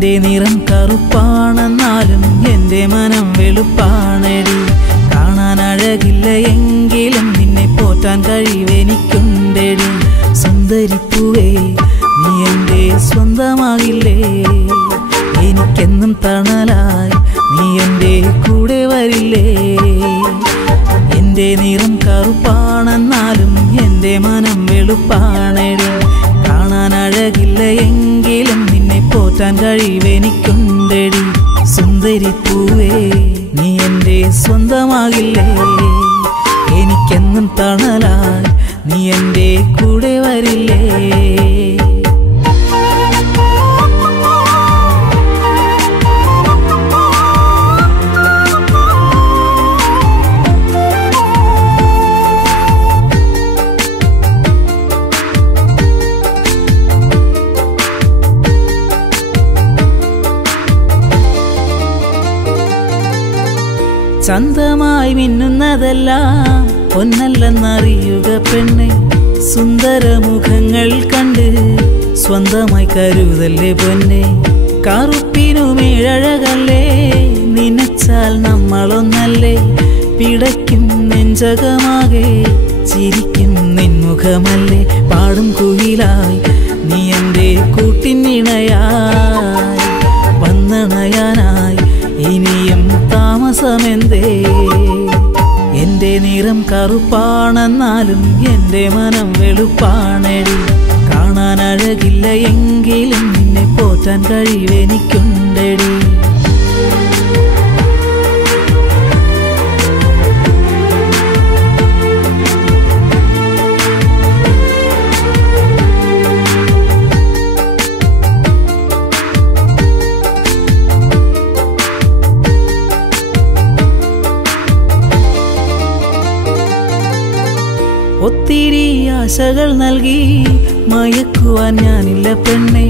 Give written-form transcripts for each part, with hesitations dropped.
നിന്റെ നിറം കറുപ്പാണെന്നാലും എൻ്റെ മനം വെളുപ്പാണെടി. കാണാൻ അഴകില്ല എങ്കിലും നിന്നെ പോറ്റാൻ കഴിവെനിക്കുണ്ടെടി. സുന്ദരിപ്പൂവേ നീ എൻ്റെ സ്വന്തമാകില്ലേ? എനിക്കെന്നും തണലായി നീ എൻ്റെ കൂടെ വരില്ലേ? എൻ്റെ നിറം കറുപ്പാണെന്നാലും എൻ്റെ മനം വെളുപ്പാണെടി. കാണാൻ അഴകില്ല എങ്കിലും നിന്നെ പോറ്റാൻ കഴിവെനിക്കുണ്ടെടി. സുന്ദരിപ്പൂവേ നീ എൻ്റെ സ്വന്തമാകില്ലേ? എനിക്കെന്നും തണലായി നീ എൻ്റെ കൂടെ വരില്ലേ? ചന്തമായി മിന്നുന്നതെല്ലാം പൊന്നല്ലെന്നറിയുക പെണ്ണെ. സുന്ദരമുഖങ്ങൾ കണ്ട് സ്വന്തമായി കരുതല്ലേ പൊന്നെ. കറുപ്പിനുമേഴഴകല്ലേ നനച്ചാൽ നമ്മളൊന്നല്ലേ? പിടയ്ക്കും നെഞ്ചകമാകെ ചിരിക്കും നിൻമുഖമല്ലേ? പാടും കുയിലായി നീ എൻ്റെ കൂട്ടിനിണയായി വന്നണയാനായി ഇനിയും താമസമെന്തേ? എൻ്റെ നിറം കറുപ്പാണെന്നാലും എൻ്റെ മനം വെളുപ്പാണെടി. കാണാൻ അഴകില്ല എങ്കിലും നിന്നെ പോറ്റാൻ കഴിവെനിക്കുണ്ടെടി. ഒത്തിരി ആശകൾ നൽകി മയക്കുവാൻ ഞാനില്ല പെണ്ണെ.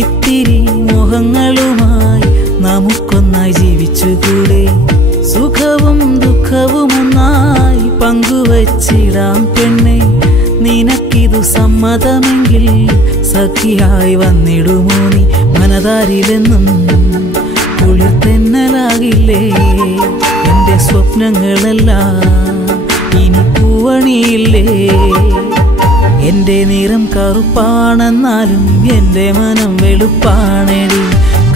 ഇത്തിരി മോഹങ്ങളുമായി നമുക്കൊന്നായി ജീവിച്ചുകൂടെ? സുഖവും ദുഃഖവും ഒന്നായി പങ്കുവച്ചിടാം പെണ്ണെ. നിനക്കിതു സമ്മതമെങ്കിൽ സഖിയായി വന്നിടുമോ നീ? മനതാരിലെന്നും കുളിർത്തെന്നലാകില്ലേ എൻ്റെ സ്വപ്നങ്ങളെല്ലാം ഇനി പൂവണിയില്ലേ? എൻ്റെ നിറം കറുപ്പാണെന്നാലും എൻ്റെ മനം വെളുപ്പാണെടി.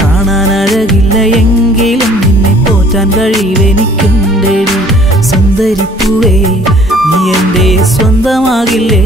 കാണാൻ അഴകില്ല എങ്കിലും നിന്നെ പോറ്റാൻ കഴിവെനിക്കുണ്ടെടി. സുന്ദരിപ്പൂവേ നീ എൻ്റെ സ്വന്തമാകില്ലേ?